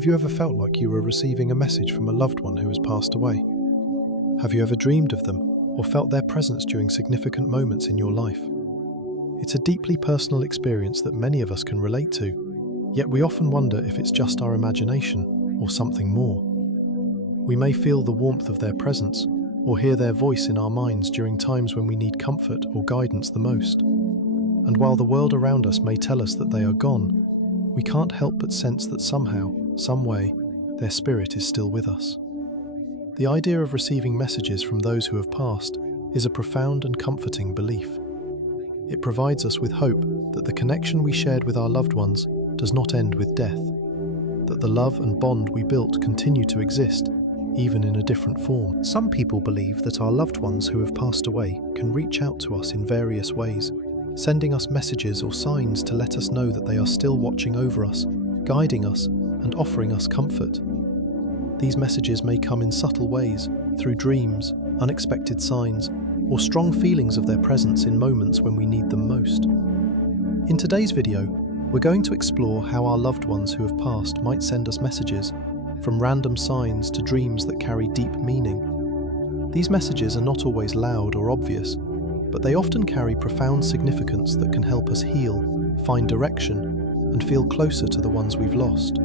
Have you ever felt like you were receiving a message from a loved one who has passed away? Have you ever dreamed of them or felt their presence during significant moments in your life? It's a deeply personal experience that many of us can relate to, yet we often wonder if it's just our imagination or something more. We may feel the warmth of their presence or hear their voice in our minds during times when we need comfort or guidance the most. And while the world around us may tell us that they are gone, we can't help but sense that somehow, some way, their spirit is still with us. The idea of receiving messages from those who have passed is a profound and comforting belief. It provides us with hope that the connection we shared with our loved ones does not end with death, that the love and bond we built continue to exist, even in a different form. Some people believe that our loved ones who have passed away can reach out to us in various ways, sending us messages or signs to let us know that they are still watching over us, guiding us, and offering us comfort. These messages may come in subtle ways, through dreams, unexpected signs, or strong feelings of their presence in moments when we need them most. In today's video, we're going to explore how our loved ones who have passed might send us messages, from random signs to dreams that carry deep meaning. These messages are not always loud or obvious, but they often carry profound significance that can help us heal, find direction, and feel closer to the ones we've lost.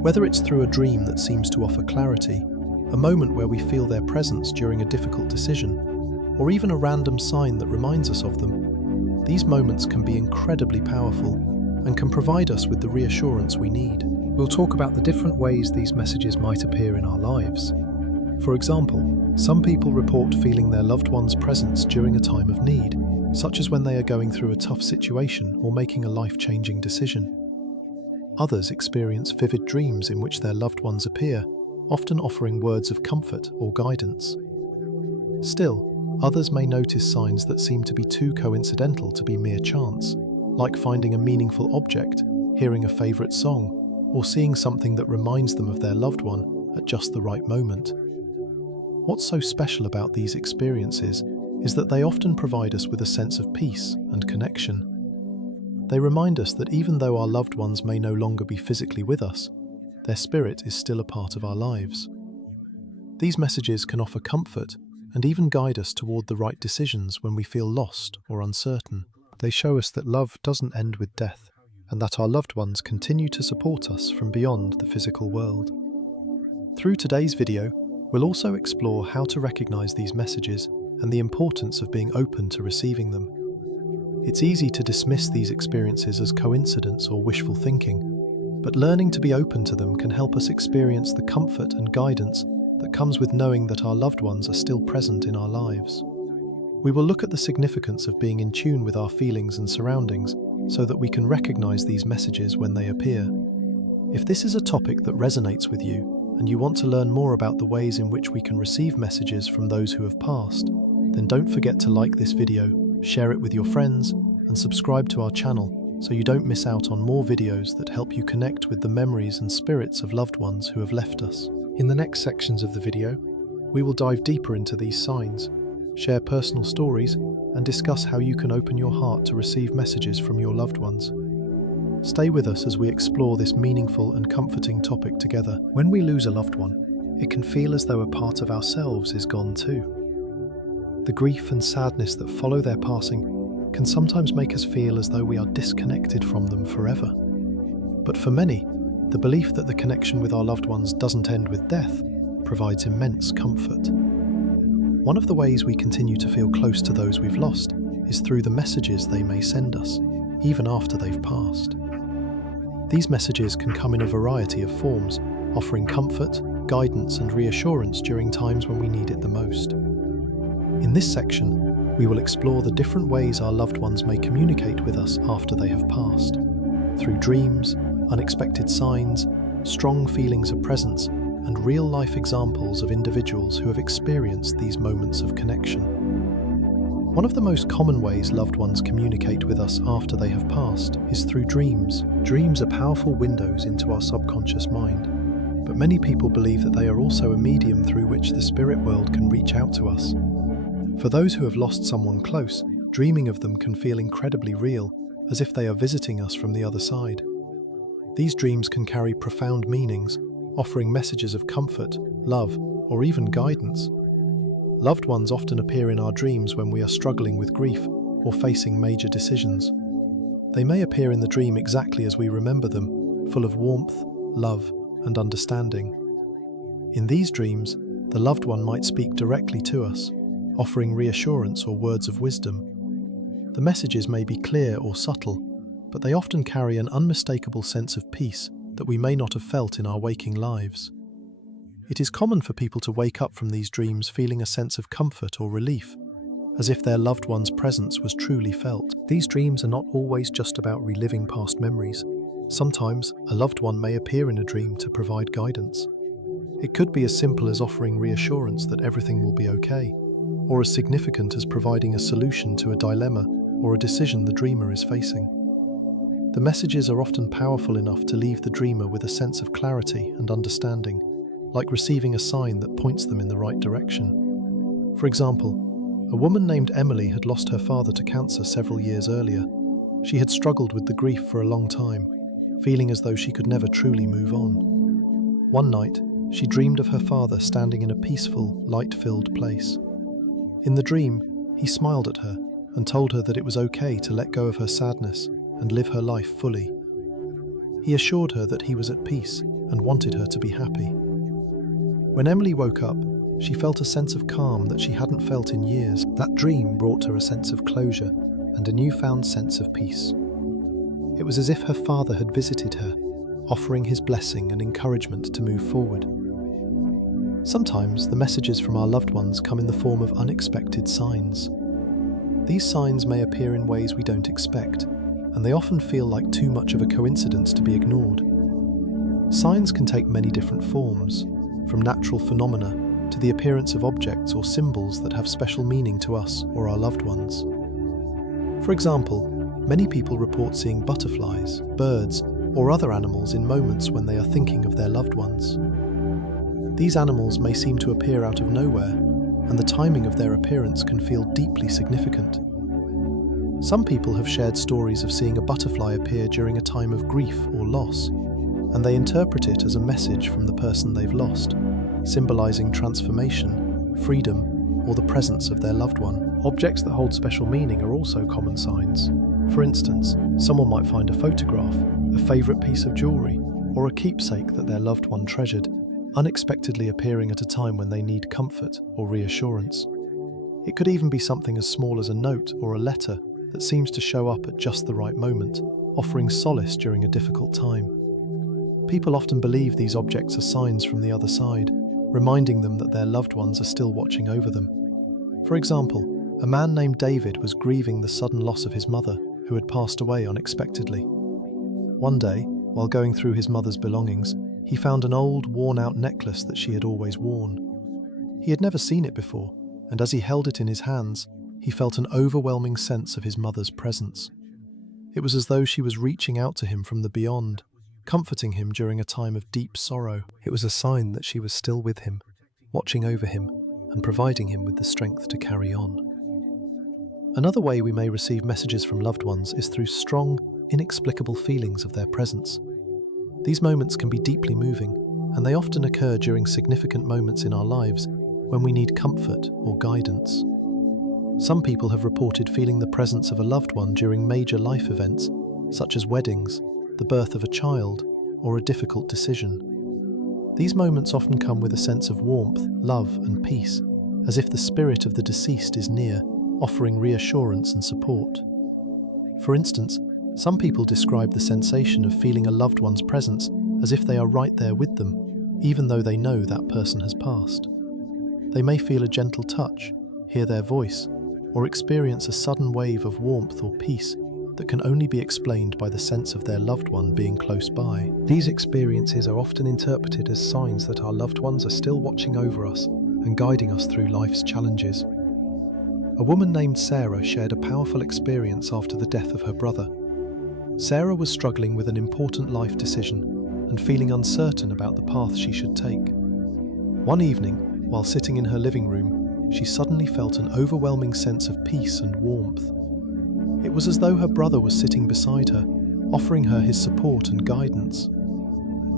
Whether it's through a dream that seems to offer clarity, a moment where we feel their presence during a difficult decision, or even a random sign that reminds us of them, these moments can be incredibly powerful and can provide us with the reassurance we need. We'll talk about the different ways these messages might appear in our lives. For example, some people report feeling their loved one's presence during a time of need, such as when they are going through a tough situation or making a life-changing decision. Others experience vivid dreams in which their loved ones appear, often offering words of comfort or guidance. Still, others may notice signs that seem to be too coincidental to be mere chance, like finding a meaningful object, hearing a favorite song, or seeing something that reminds them of their loved one at just the right moment. What's so special about these experiences is that they often provide us with a sense of peace and connection. They remind us that even though our loved ones may no longer be physically with us, their spirit is still a part of our lives. These messages can offer comfort and even guide us toward the right decisions when we feel lost or uncertain. They show us that love doesn't end with death, and that our loved ones continue to support us from beyond the physical world. Through today's video, we'll also explore how to recognize these messages and the importance of being open to receiving them. It's easy to dismiss these experiences as coincidence or wishful thinking, but learning to be open to them can help us experience the comfort and guidance that comes with knowing that our loved ones are still present in our lives. We will look at the significance of being in tune with our feelings and surroundings so that we can recognize these messages when they appear. If this is a topic that resonates with you, and you want to learn more about the ways in which we can receive messages from those who have passed, then don't forget to like this video, share it with your friends, and subscribe to our channel so you don't miss out on more videos that help you connect with the memories and spirits of loved ones who have left us. In the next sections of the video, we will dive deeper into these signs, share personal stories, and discuss how you can open your heart to receive messages from your loved ones. Stay with us as we explore this meaningful and comforting topic together. When we lose a loved one, it can feel as though a part of ourselves is gone too. The grief and sadness that follow their passing can sometimes make us feel as though we are disconnected from them forever. But for many, the belief that the connection with our loved ones doesn't end with death provides immense comfort. One of the ways we continue to feel close to those we've lost is through the messages they may send us, even after they've passed. These messages can come in a variety of forms, offering comfort, guidance, and reassurance during times when we need it the most. In this section, we will explore the different ways our loved ones may communicate with us after they have passed, through dreams, unexpected signs, strong feelings of presence, and real-life examples of individuals who have experienced these moments of connection. One of the most common ways loved ones communicate with us after they have passed is through dreams. Dreams are powerful windows into our subconscious mind, but many people believe that they are also a medium through which the spirit world can reach out to us. For those who have lost someone close, dreaming of them can feel incredibly real, as if they are visiting us from the other side. These dreams can carry profound meanings, offering messages of comfort, love, or even guidance. Loved ones often appear in our dreams when we are struggling with grief or facing major decisions. They may appear in the dream exactly as we remember them, full of warmth, love, and understanding. In these dreams, the loved one might speak directly to us, offering reassurance or words of wisdom. The messages may be clear or subtle, but they often carry an unmistakable sense of peace that we may not have felt in our waking lives. It is common for people to wake up from these dreams feeling a sense of comfort or relief, as if their loved one's presence was truly felt. These dreams are not always just about reliving past memories. Sometimes, a loved one may appear in a dream to provide guidance. It could be as simple as offering reassurance that everything will be okay, or as significant as providing a solution to a dilemma or a decision the dreamer is facing. The messages are often powerful enough to leave the dreamer with a sense of clarity and understanding, like receiving a sign that points them in the right direction. For example, a woman named Emily had lost her father to cancer several years earlier. She had struggled with the grief for a long time, feeling as though she could never truly move on. One night, she dreamed of her father standing in a peaceful, light-filled place. In the dream, he smiled at her and told her that it was okay to let go of her sadness and live her life fully. He assured her that he was at peace and wanted her to be happy. When Emily woke up, she felt a sense of calm that she hadn't felt in years. That dream brought her a sense of closure and a newfound sense of peace. It was as if her father had visited her, offering his blessing and encouragement to move forward. Sometimes the messages from our loved ones come in the form of unexpected signs. These signs may appear in ways we don't expect, and they often feel like too much of a coincidence to be ignored. Signs can take many different forms, from natural phenomena to the appearance of objects or symbols that have special meaning to us or our loved ones. For example, many people report seeing butterflies, birds, or other animals in moments when they are thinking of their loved ones. These animals may seem to appear out of nowhere, and the timing of their appearance can feel deeply significant. Some people have shared stories of seeing a butterfly appear during a time of grief or loss, and they interpret it as a message from the person they've lost, symbolizing transformation, freedom, or the presence of their loved one. Objects that hold special meaning are also common signs. For instance, someone might find a photograph, a favorite piece of jewelry, or a keepsake that their loved one treasured, unexpectedly appearing at a time when they need comfort or reassurance. It could even be something as small as a note or a letter that seems to show up at just the right moment, offering solace during a difficult time. People often believe these objects are signs from the other side, reminding them that their loved ones are still watching over them. For example, a man named David was grieving the sudden loss of his mother, who had passed away unexpectedly. One day, while going through his mother's belongings, he found an old, worn-out necklace that she had always worn. He had never seen it before, and as he held it in his hands, he felt an overwhelming sense of his mother's presence. It was as though she was reaching out to him from the beyond, comforting him during a time of deep sorrow. It was a sign that she was still with him, watching over him, and providing him with the strength to carry on. Another way we may receive messages from loved ones is through strong, inexplicable feelings of their presence. These moments can be deeply moving, and they often occur during significant moments in our lives when we need comfort or guidance. Some people have reported feeling the presence of a loved one during major life events, such as weddings, the birth of a child, or a difficult decision. These moments often come with a sense of warmth, love, and peace, as if the spirit of the deceased is near, offering reassurance and support. For instance, some people describe the sensation of feeling a loved one's presence as if they are right there with them, even though they know that person has passed. They may feel a gentle touch, hear their voice, or experience a sudden wave of warmth or peace that can only be explained by the sense of their loved one being close by. These experiences are often interpreted as signs that our loved ones are still watching over us and guiding us through life's challenges. A woman named Sarah shared a powerful experience after the death of her brother. Sarah was struggling with an important life decision and feeling uncertain about the path she should take. One evening, while sitting in her living room, she suddenly felt an overwhelming sense of peace and warmth. It was as though her brother was sitting beside her, offering her his support and guidance.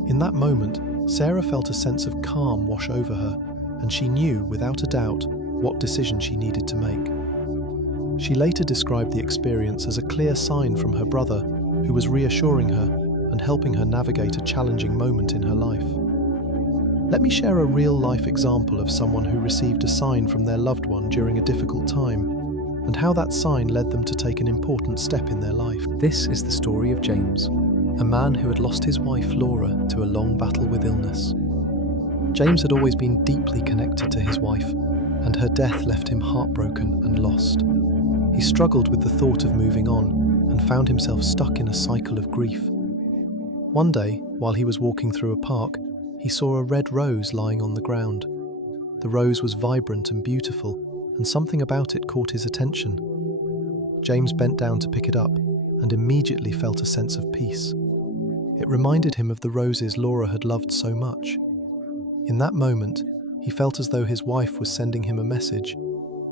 In that moment, Sarah felt a sense of calm wash over her, and she knew, without a doubt, what decision she needed to make. She later described the experience as a clear sign from her brother, who was reassuring her and helping her navigate a challenging moment in her life. Let me share a real-life example of someone who received a sign from their loved one during a difficult time, and how that sign led them to take an important step in their life. This is the story of James, a man who had lost his wife Laura to a long battle with illness. James had always been deeply connected to his wife, and her death left him heartbroken and lost. He struggled with the thought of moving on and found himself stuck in a cycle of grief. One day, while he was walking through a park, he saw a red rose lying on the ground. The rose was vibrant and beautiful, and something about it caught his attention. James bent down to pick it up and immediately felt a sense of peace. It reminded him of the roses Laura had loved so much. In that moment, he felt as though his wife was sending him a message,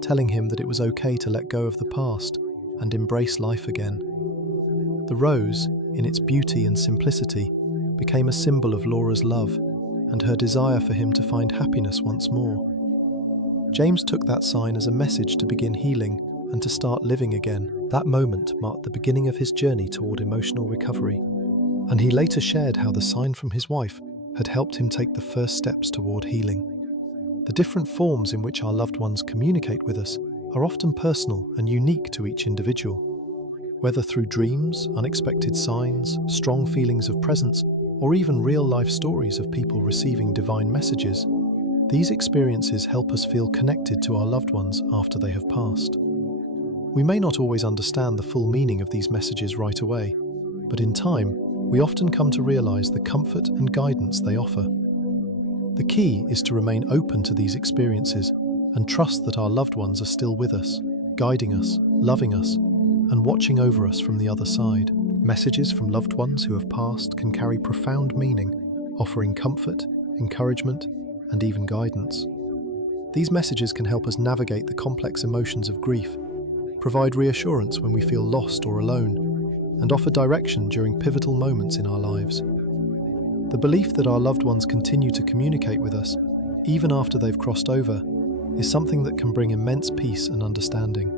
telling him that it was okay to let go of the past and embrace life again. The rose, in its beauty and simplicity, became a symbol of Laura's love and her desire for him to find happiness once more. James took that sign as a message to begin healing and to start living again. That moment marked the beginning of his journey toward emotional recovery, and he later shared how the sign from his wife had helped him take the first steps toward healing. The different forms in which our loved ones communicate with us are often personal and unique to each individual. Whether through dreams, unexpected signs, strong feelings of presence, or even real-life stories of people receiving divine messages, these experiences help us feel connected to our loved ones after they have passed. We may not always understand the full meaning of these messages right away, but in time, we often come to realize the comfort and guidance they offer. The key is to remain open to these experiences and trust that our loved ones are still with us, guiding us, loving us, and watching over us from the other side. Messages from loved ones who have passed can carry profound meaning, offering comfort, encouragement, and even guidance. These messages can help us navigate the complex emotions of grief, provide reassurance when we feel lost or alone, and offer direction during pivotal moments in our lives. The belief that our loved ones continue to communicate with us, even after they've crossed over, is something that can bring immense peace and understanding.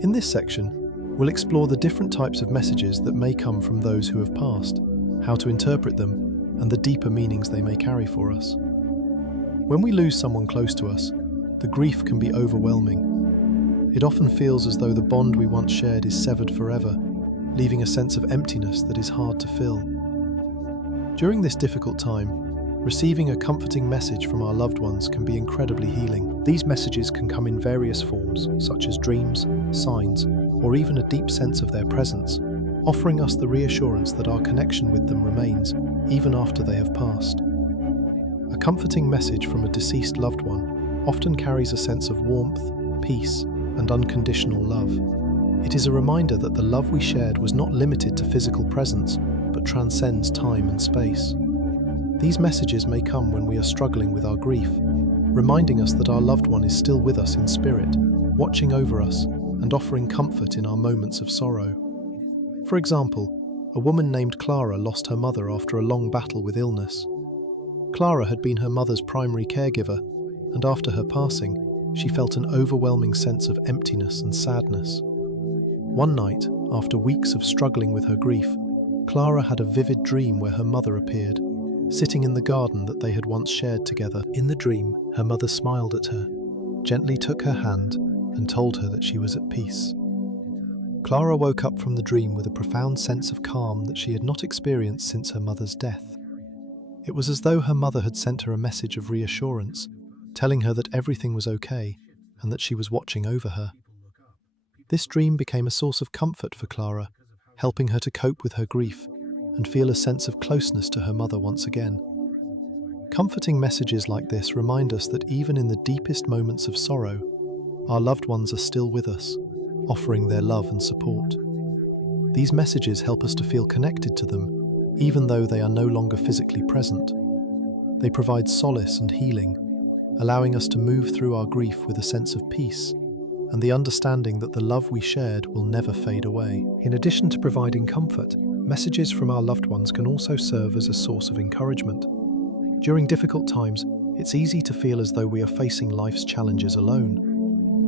In this section, we'll explore the different types of messages that may come from those who have passed, how to interpret them, and the deeper meanings they may carry for us. When we lose someone close to us, the grief can be overwhelming. It often feels as though the bond we once shared is severed forever, leaving a sense of emptiness that is hard to fill. During this difficult time, receiving a comforting message from our loved ones can be incredibly healing. These messages can come in various forms, such as dreams, signs, or even a deep sense of their presence, offering us the reassurance that our connection with them remains, even after they have passed. A comforting message from a deceased loved one often carries a sense of warmth, peace, and unconditional love. It is a reminder that the love we shared was not limited to physical presence, but transcends time and space. These messages may come when we are struggling with our grief, reminding us that our loved one is still with us in spirit, watching over us, and offering comfort in our moments of sorrow. For example, a woman named Clara lost her mother after a long battle with illness. Clara had been her mother's primary caregiver, and after her passing, she felt an overwhelming sense of emptiness and sadness. One night, after weeks of struggling with her grief, Clara had a vivid dream where her mother appeared, sitting in the garden that they had once shared together. In the dream, her mother smiled at her, gently took her hand, and told her that she was at peace. Clara woke up from the dream with a profound sense of calm that she had not experienced since her mother's death. It was as though her mother had sent her a message of reassurance, telling her that everything was okay and that she was watching over her. This dream became a source of comfort for Clara, helping her to cope with her grief and feel a sense of closeness to her mother once again. Comforting messages like this remind us that even in the deepest moments of sorrow, our loved ones are still with us, offering their love and support. These messages help us to feel connected to them, even though they are no longer physically present. They provide solace and healing, allowing us to move through our grief with a sense of peace and the understanding that the love we shared will never fade away. In addition to providing comfort, Messages from our loved ones can also serve as a source of encouragement. During difficult times, it's easy to feel as though we are facing life's challenges alone.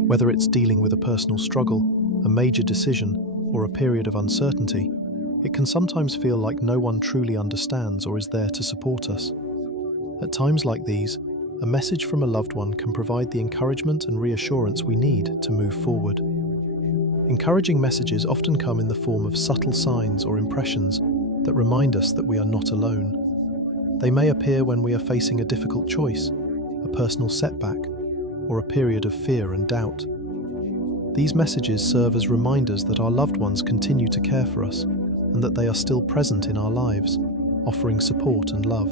Whether it's dealing with a personal struggle, a major decision, or a period of uncertainty, it can sometimes feel like no one truly understands or is there to support us. At times like these, a message from a loved one can provide the encouragement and reassurance we need to move forward. Encouraging messages often come in the form of subtle signs or impressions that remind us that we are not alone. They may appear when we are facing a difficult choice, a personal setback, or a period of fear and doubt. These messages serve as reminders that our loved ones continue to care for us and that they are still present in our lives, offering support and love.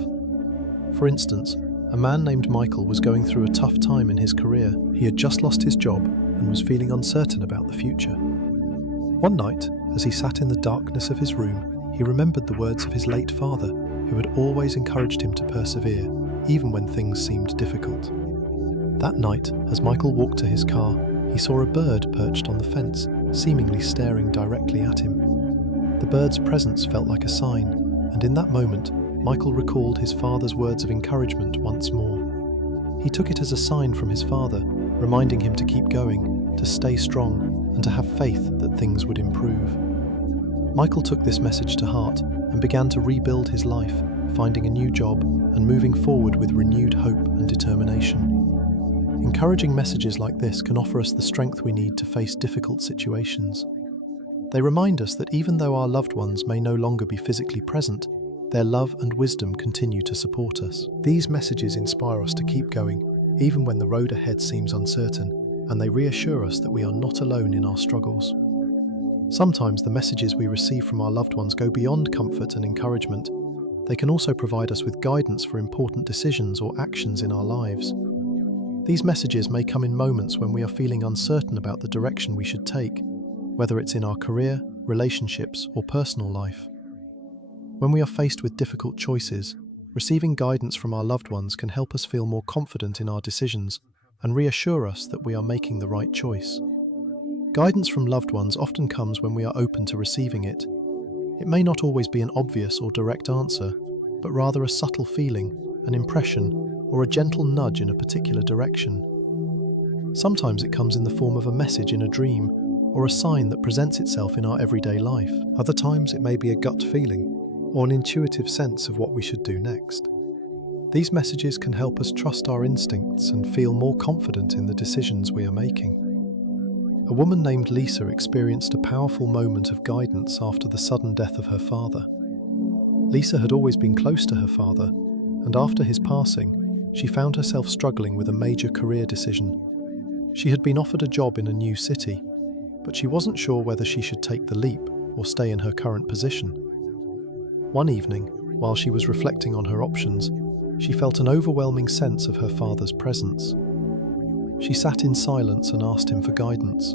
For instance, a man named Michael was going through a tough time in his career. He had just lost his job and was feeling uncertain about the future. One night, as he sat in the darkness of his room, he remembered the words of his late father, who had always encouraged him to persevere, even when things seemed difficult. That night, as Michael walked to his car, he saw a bird perched on the fence, seemingly staring directly at him. The bird's presence felt like a sign, and in that moment, Michael recalled his father's words of encouragement once more. He took it as a sign from his father, reminding him to keep going, to stay strong, and to have faith that things would improve. Michael took this message to heart and began to rebuild his life, finding a new job and moving forward with renewed hope and determination. Encouraging messages like this can offer us the strength we need to face difficult situations. They remind us that even though our loved ones may no longer be physically present, their love and wisdom continue to support us. These messages inspire us to keep going, even when the road ahead seems uncertain, and they reassure us that we are not alone in our struggles. Sometimes the messages we receive from our loved ones go beyond comfort and encouragement. They can also provide us with guidance for important decisions or actions in our lives. These messages may come in moments when we are feeling uncertain about the direction we should take, whether it's in our career, relationships, or personal life. When we are faced with difficult choices, receiving guidance from our loved ones can help us feel more confident in our decisions and reassure us that we are making the right choice. Guidance from loved ones often comes when we are open to receiving it. It may not always be an obvious or direct answer, but rather a subtle feeling, an impression, or a gentle nudge in a particular direction. Sometimes it comes in the form of a message in a dream, or a sign that presents itself in our everyday life. Other times it may be a gut feeling, or an intuitive sense of what we should do next. These messages can help us trust our instincts and feel more confident in the decisions we are making. A woman named Lisa experienced a powerful moment of guidance after the sudden death of her father. Lisa had always been close to her father, and after his passing, she found herself struggling with a major career decision. She had been offered a job in a new city, but she wasn't sure whether she should take the leap or stay in her current position. One evening, while she was reflecting on her options, she felt an overwhelming sense of her father's presence. She sat in silence and asked him for guidance.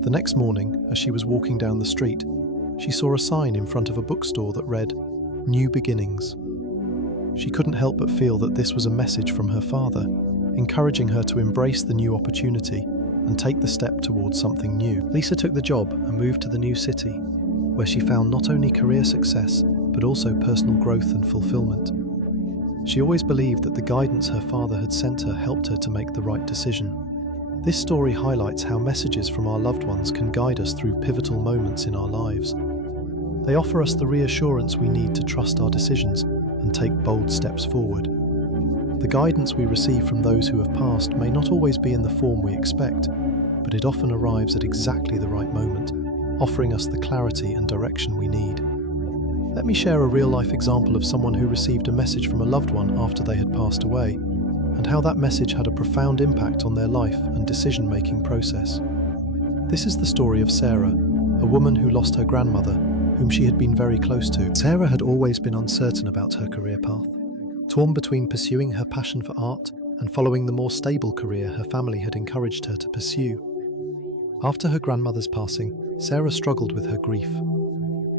The next morning, as she was walking down the street, she saw a sign in front of a bookstore that read, "New Beginnings." She couldn't help but feel that this was a message from her father, encouraging her to embrace the new opportunity and take the step towards something new. Lisa took the job and moved to the new city, where she found not only career success, but also personal growth and fulfillment. She always believed that the guidance her father had sent her helped her to make the right decision. This story highlights how messages from our loved ones can guide us through pivotal moments in our lives. They offer us the reassurance we need to trust our decisions and take bold steps forward. The guidance we receive from those who have passed may not always be in the form we expect, but it often arrives at exactly the right moment, offering us the clarity and direction we need. Let me share a real-life example of someone who received a message from a loved one after they had passed away, and how that message had a profound impact on their life and decision-making process. This is the story of Sarah, a woman who lost her grandmother, whom she had been very close to. Sarah had always been uncertain about her career path, torn between pursuing her passion for art and following the more stable career her family had encouraged her to pursue. After her grandmother's passing, Sarah struggled with her grief.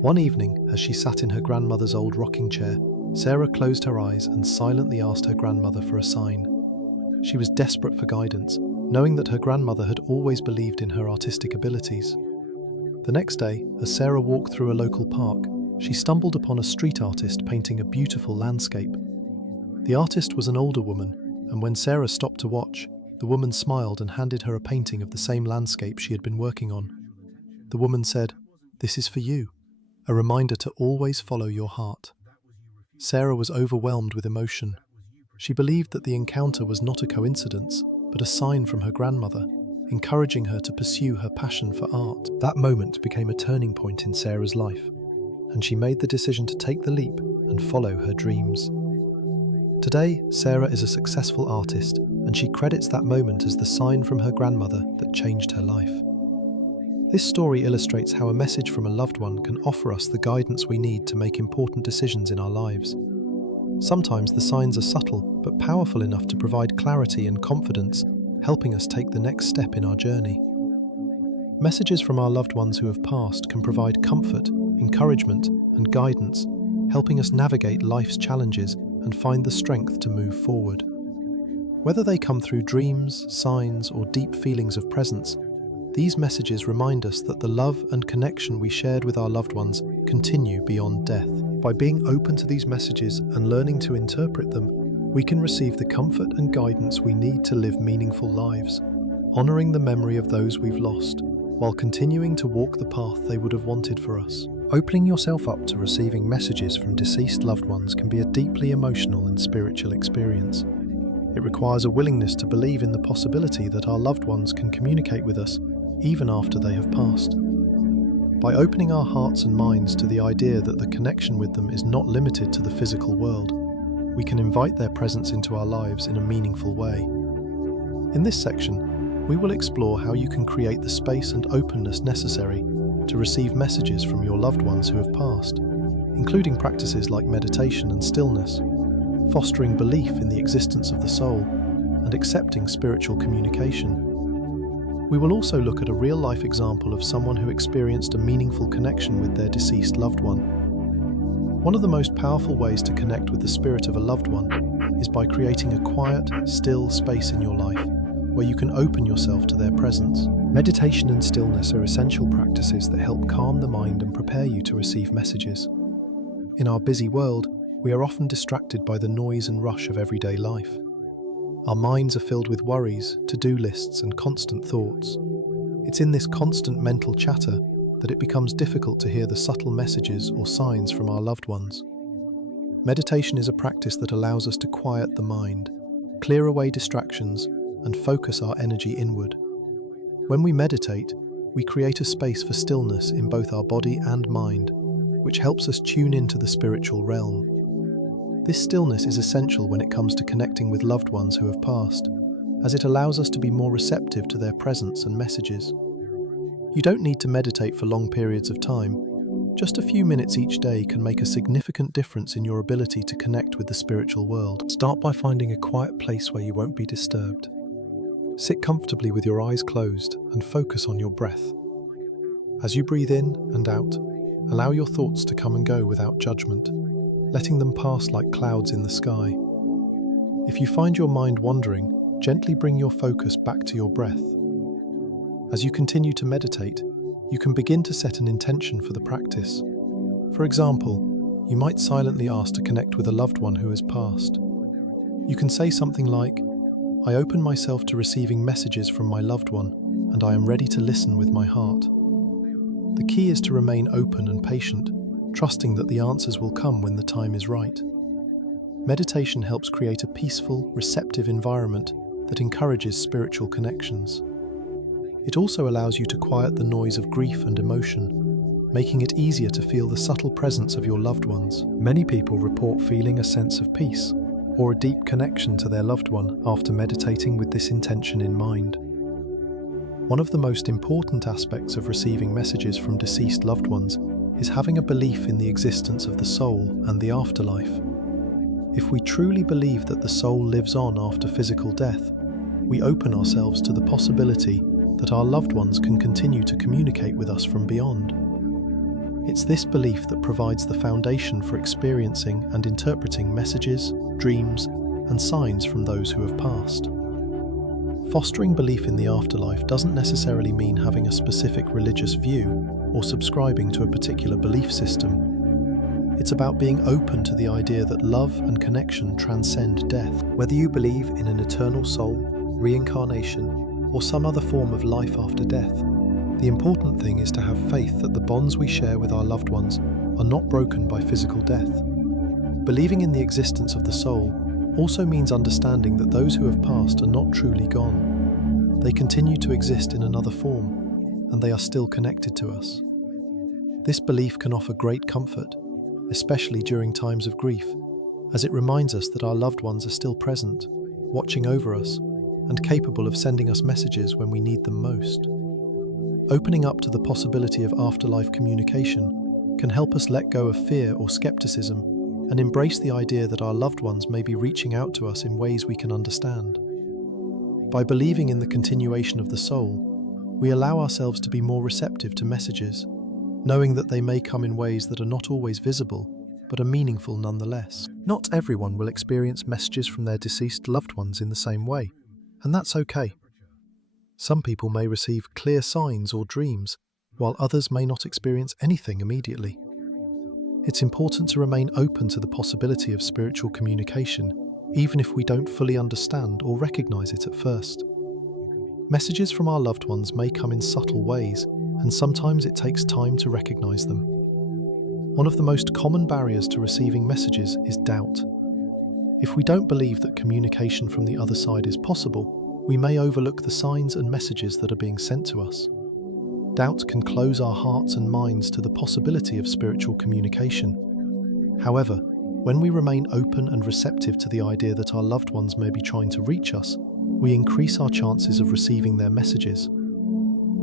One evening, as she sat in her grandmother's old rocking chair, Sarah closed her eyes and silently asked her grandmother for a sign. She was desperate for guidance, knowing that her grandmother had always believed in her artistic abilities. The next day, as Sarah walked through a local park, she stumbled upon a street artist painting a beautiful landscape. The artist was an older woman, and when Sarah stopped to watch, the woman smiled and handed her a painting of the same landscape she had been working on. The woman said, "This is for you, a reminder to always follow your heart." Sarah was overwhelmed with emotion. She believed that the encounter was not a coincidence, but a sign from her grandmother, encouraging her to pursue her passion for art. That moment became a turning point in Sarah's life, and she made the decision to take the leap and follow her dreams. Today, Sarah is a successful artist, and she credits that moment as the sign from her grandmother that changed her life. This story illustrates how a message from a loved one can offer us the guidance we need to make important decisions in our lives. Sometimes the signs are subtle, but powerful enough to provide clarity and confidence, helping us take the next step in our journey. Messages from our loved ones who have passed can provide comfort, encouragement, and guidance, helping us navigate life's challenges and find the strength to move forward. Whether they come through dreams, signs, or deep feelings of presence, these messages remind us that the love and connection we shared with our loved ones continue beyond death. By being open to these messages and learning to interpret them, we can receive the comfort and guidance we need to live meaningful lives, honoring the memory of those we've lost, while continuing to walk the path they would have wanted for us. Opening yourself up to receiving messages from deceased loved ones can be a deeply emotional and spiritual experience. It requires a willingness to believe in the possibility that our loved ones can communicate with us even after they have passed. By opening our hearts and minds to the idea that the connection with them is not limited to the physical world, we can invite their presence into our lives in a meaningful way. In this section, we will explore how you can create the space and openness necessary to receive messages from your loved ones who have passed, including practices like meditation and stillness, fostering belief in the existence of the soul, and accepting spiritual communication. We will also look at a real-life example of someone who experienced a meaningful connection with their deceased loved one. One of the most powerful ways to connect with the spirit of a loved one is by creating a quiet, still space in your life where you can open yourself to their presence. Meditation and stillness are essential practices that help calm the mind and prepare you to receive messages. In our busy world, we are often distracted by the noise and rush of everyday life. Our minds are filled with worries, to-do lists, and constant thoughts. It's in this constant mental chatter that it becomes difficult to hear the subtle messages or signs from our loved ones. Meditation is a practice that allows us to quiet the mind, clear away distractions, and focus our energy inward. When we meditate, we create a space for stillness in both our body and mind, which helps us tune into the spiritual realm. This stillness is essential when it comes to connecting with loved ones who have passed, as it allows us to be more receptive to their presence and messages. You don't need to meditate for long periods of time. Just a few minutes each day can make a significant difference in your ability to connect with the spiritual world. Start by finding a quiet place where you won't be disturbed. Sit comfortably with your eyes closed and focus on your breath. As you breathe in and out, allow your thoughts to come and go without judgment, letting them pass like clouds in the sky. If you find your mind wandering, gently bring your focus back to your breath. As you continue to meditate, you can begin to set an intention for the practice. For example, you might silently ask to connect with a loved one who has passed. You can say something like, "I open myself to receiving messages from my loved one, and I am ready to listen with my heart." The key is to remain open and patient, trusting that the answers will come when the time is right. Meditation helps create a peaceful, receptive environment that encourages spiritual connections. It also allows you to quiet the noise of grief and emotion, making it easier to feel the subtle presence of your loved ones. Many people report feeling a sense of peace or a deep connection to their loved one after meditating with this intention in mind. One of the most important aspects of receiving messages from deceased loved ones is having a belief in the existence of the soul and the afterlife. If we truly believe that the soul lives on after physical death, we open ourselves to the possibility that our loved ones can continue to communicate with us from beyond. It's this belief that provides the foundation for experiencing and interpreting messages, dreams, and signs from those who have passed. Fostering belief in the afterlife doesn't necessarily mean having a specific religious view or subscribing to a particular belief system. It's about being open to the idea that love and connection transcend death. Whether you believe in an eternal soul, reincarnation, or some other form of life after death, the important thing is to have faith that the bonds we share with our loved ones are not broken by physical death. Believing in the existence of the soul also means understanding that those who have passed are not truly gone. They continue to exist in another form, and they are still connected to us. This belief can offer great comfort, especially during times of grief, as it reminds us that our loved ones are still present, watching over us, and capable of sending us messages when we need them most. Opening up to the possibility of afterlife communication can help us let go of fear or skepticism and embrace the idea that our loved ones may be reaching out to us in ways we can understand. By believing in the continuation of the soul, we allow ourselves to be more receptive to messages, knowing that they may come in ways that are not always visible, but are meaningful nonetheless. Not everyone will experience messages from their deceased loved ones in the same way, and that's okay. Some people may receive clear signs or dreams, while others may not experience anything immediately. It's important to remain open to the possibility of spiritual communication, even if we don't fully understand or recognize it at first. Messages from our loved ones may come in subtle ways, and sometimes it takes time to recognize them. One of the most common barriers to receiving messages is doubt. If we don't believe that communication from the other side is possible, we may overlook the signs and messages that are being sent to us. Doubt can close our hearts and minds to the possibility of spiritual communication. However, when we remain open and receptive to the idea that our loved ones may be trying to reach us, we increase our chances of receiving their messages.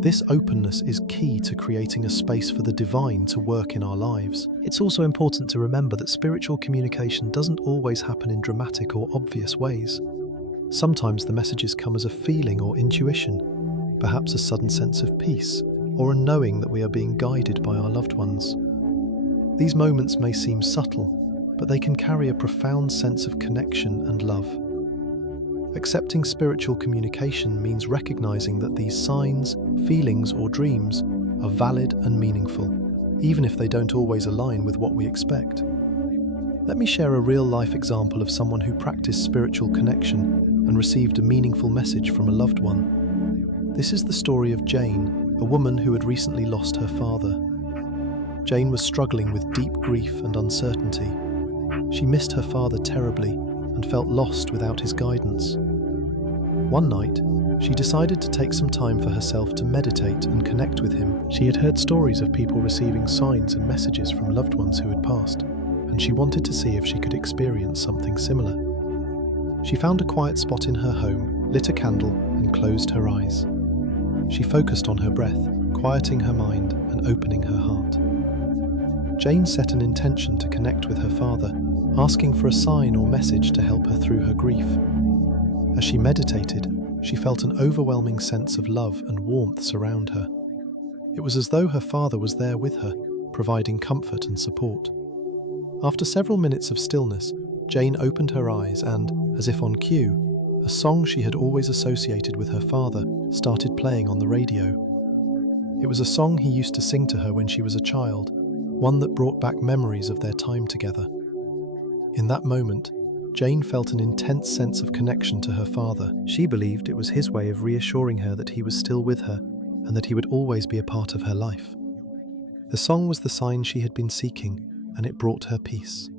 This openness is key to creating a space for the divine to work in our lives. It's also important to remember that spiritual communication doesn't always happen in dramatic or obvious ways. Sometimes the messages come as a feeling or intuition, perhaps a sudden sense of peace, or a knowing that we are being guided by our loved ones. These moments may seem subtle, but they can carry a profound sense of connection and love. Accepting spiritual communication means recognizing that these signs, feelings, or dreams are valid and meaningful, even if they don't always align with what we expect. Let me share a real-life example of someone who practiced spiritual connection and received a meaningful message from a loved one. This is the story of Jane, a woman who had recently lost her father. Jane was struggling with deep grief and uncertainty. She missed her father terribly and felt lost without his guidance. One night, she decided to take some time for herself to meditate and connect with him. She had heard stories of people receiving signs and messages from loved ones who had passed, and she wanted to see if she could experience something similar. She found a quiet spot in her home, lit a candle, and closed her eyes. She focused on her breath, quieting her mind and opening her heart. Jane set an intention to connect with her father, asking for a sign or message to help her through her grief. As she meditated, she felt an overwhelming sense of love and warmth surround her. It was as though her father was there with her, providing comfort and support. After several minutes of stillness, Jane opened her eyes and, as if on cue, a song she had always associated with her father started playing on the radio. It was a song he used to sing to her when she was a child, one that brought back memories of their time together. In that moment, Jane felt an intense sense of connection to her father. She believed it was his way of reassuring her that he was still with her and that he would always be a part of her life. The song was the sign she had been seeking, and it brought her peace.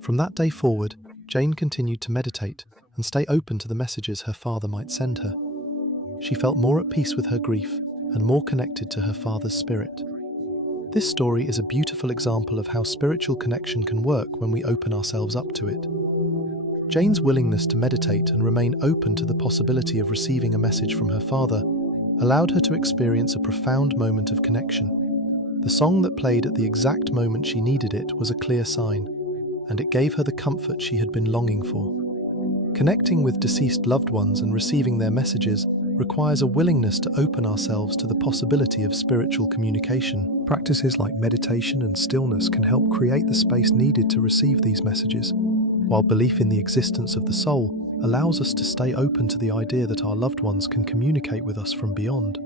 From that day forward, Jane continued to meditate and stay open to the messages her father might send her. She felt more at peace with her grief and more connected to her father's spirit. This story is a beautiful example of how spiritual connection can work when we open ourselves up to it. Jane's willingness to meditate and remain open to the possibility of receiving a message from her father allowed her to experience a profound moment of connection. The song that played at the exact moment she needed it was a clear sign, and it gave her the comfort she had been longing for. Connecting with deceased loved ones and receiving their messages requires a willingness to open ourselves to the possibility of spiritual communication. Practices like meditation and stillness can help create the space needed to receive these messages, while belief in the existence of the soul allows us to stay open to the idea that our loved ones can communicate with us from beyond.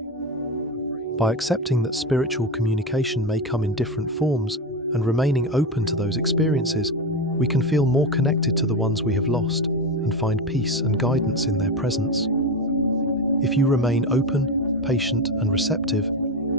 By accepting that spiritual communication may come in different forms and remaining open to those experiences, we can feel more connected to the ones we have lost and find peace and guidance in their presence. If you remain open, patient, and receptive,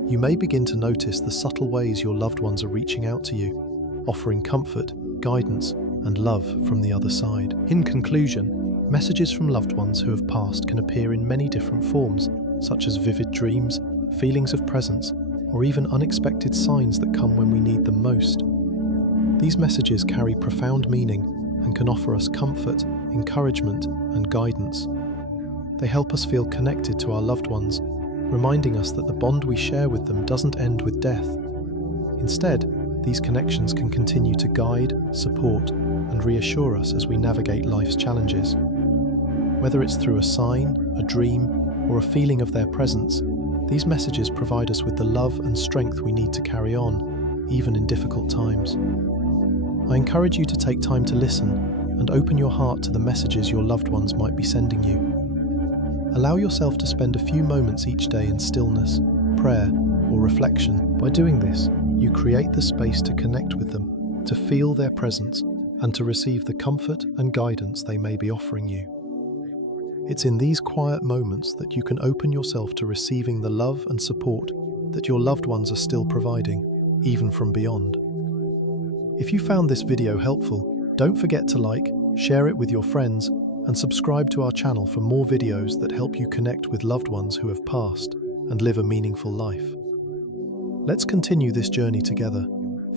you may begin to notice the subtle ways your loved ones are reaching out to you, offering comfort, guidance, and love from the other side. In conclusion, messages from loved ones who have passed can appear in many different forms, such as vivid dreams, feelings of presence, or even unexpected signs that come when we need them most. These messages carry profound meaning and can offer us comfort, encouragement, and guidance. They help us feel connected to our loved ones, reminding us that the bond we share with them doesn't end with death. Instead, these connections can continue to guide, support, and reassure us as we navigate life's challenges. Whether it's through a sign, a dream, or a feeling of their presence, these messages provide us with the love and strength we need to carry on, even in difficult times. I encourage you to take time to listen and open your heart to the messages your loved ones might be sending you. Allow yourself to spend a few moments each day in stillness, prayer, or reflection. By doing this, you create the space to connect with them, to feel their presence, and to receive the comfort and guidance they may be offering you. It's in these quiet moments that you can open yourself to receiving the love and support that your loved ones are still providing, even from beyond. If you found this video helpful, don't forget to like, share it with your friends, and subscribe to our channel for more videos that help you connect with loved ones who have passed and live a meaningful life. Let's continue this journey together,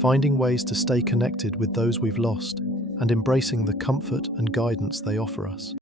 finding ways to stay connected with those we've lost and embracing the comfort and guidance they offer us.